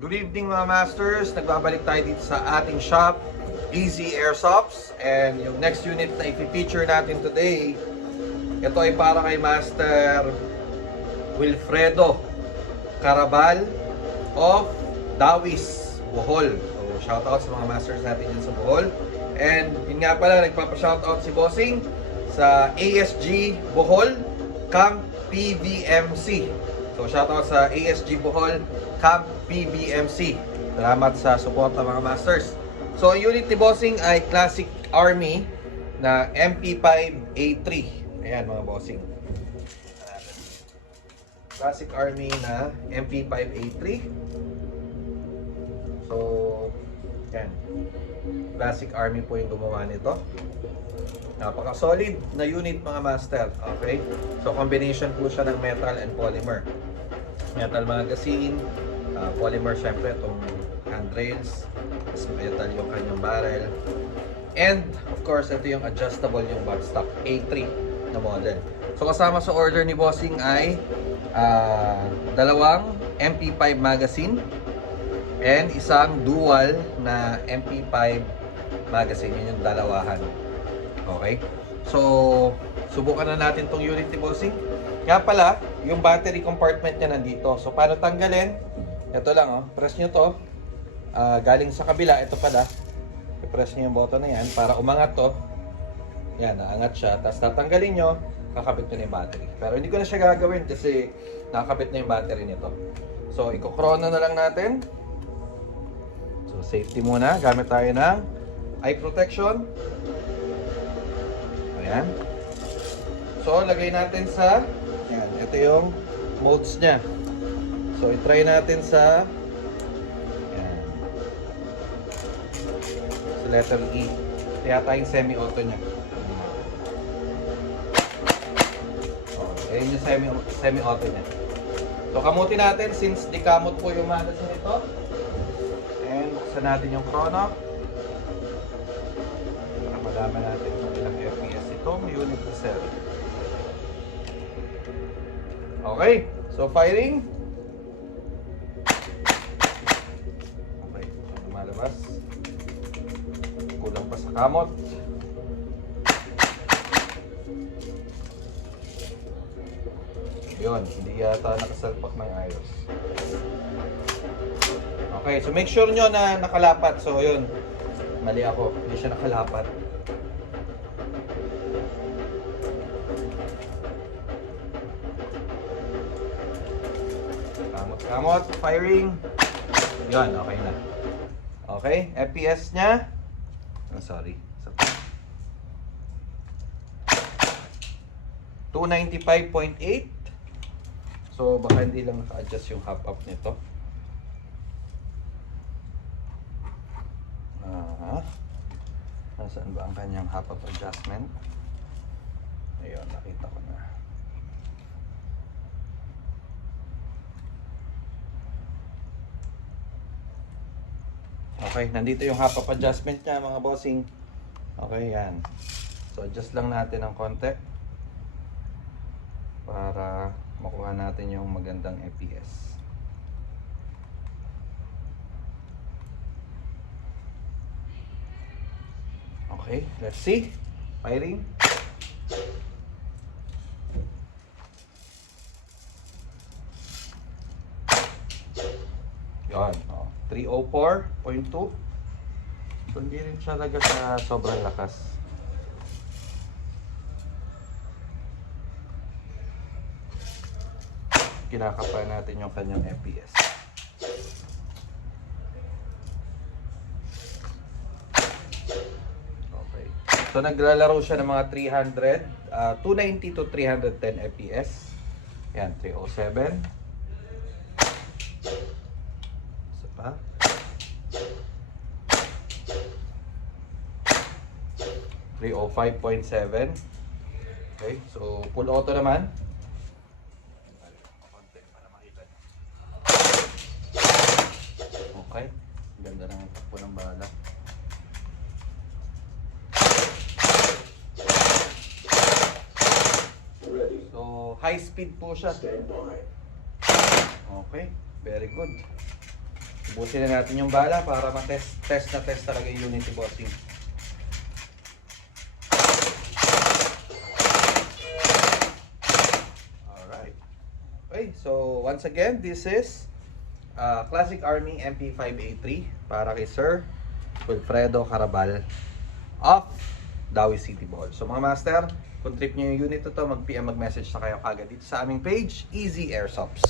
Good evening mga masters, nagbabalik tayo dito sa ating shop, Easy Airsofts. And yung next unit na i-feature natin today, ito ay para kay Master Wilfredo Carabal of Dawis, Bohol. So shoutout sa mga masters natin dyan sa Bohol. And yun nga pala, nagpapa-shoutout si Bossing sa ASG Bohol Camp PVMC. So shoutout sa ASG Bohol Camp PBMC. Salamat sa suporta mga masters. So ang unit ni Bossing ay Classic Army na MP5A3. Ayan mga Bossing. Classic Army na MP5A3. So yan. Classic Army po yung gumawa nito. Napaka-solid na unit mga master. Okay? So combination po siya ng metal and polymer. Metal magazine, polymer syempre itong handrails, metal yung kanyang barrel, and of course ito yung adjustable yung buttstock A3 na model. So kasama sa order ni Bossing ay dalawang MP5 magazine and isang dual na MP5 magazine. Yun yung dalawahan. Okay, so subukan na natin tong unit ni Bossing. Kaya pala, yung battery compartment niya nandito. So, paano tanggalin? Ito lang, oh. Press nyo to. Galing sa kabila, ito pala. I-press nyo yung button na yan para umangat to. Yan, naangat siya. Tapos tatanggalin nyo, kakabit nyo na yung battery. Pero hindi ko na siya gagawin kasi nakakabit na yung battery nito. So, i-corona na lang natin. So, safety muna. Gamit tayo ng eye protection. Ayan. So, lagay natin sa yan, ito yung modes niya. So, i-try natin sa yan, sa letter E. Kaya tayong semi-auto niya. Ayan yung semi-auto niya. So, kamutin natin since di-kamot po yung magazine nito. And buksan natin yung chrono. Para malaman natin kung ilang FPS itong unit to sell. Okay, so firing. Okay, lumalabas. Kulang pa sa kamot. Yun, hindi yata nakasalpak ng ayos. Okay, so make sure nyo na nakalapat. So yun, mali ako, hindi siya nakalapat. Kamot, firing. Yun, okay na. Okay, FPS niya. Oh, sorry. 295.8. So, baka hindi lang naka-adjust yung hop-up nito. Nasaan ba ang kanyang hop-up adjustment? Ayun, nakita ko na. Okay, nandito yung hop-up adjustment niya mga bossing. Okay, yan. So, adjust lang natin ng konti para makuha natin yung magandang FPS. Okay, let's see. Firing. Yan, 304.2. So, hindi rin siya talaga sa sobrang lakas. Kinakapa natin yung kanyang FPS. Okay. So, naglalaro siya ng mga 290 to 310 FPS. Yan, 307. Isa pa. 305.7. Okay, so full auto naman. Okay, ganda ng takbo ng bala. So high speed po siya. Okay, very good. Busin na natin yung bala para test talaga yung unit ni Bossing. Alright. Okay, so once again, this is Classic Army MP5A3 para kay Sir Wilfredo Carabal of Dawi City Bohol. So mga master, kung trip nyo yung unit na to, mag-PM, mag-message na kayo kagad dito sa aming page, Easy Airsops.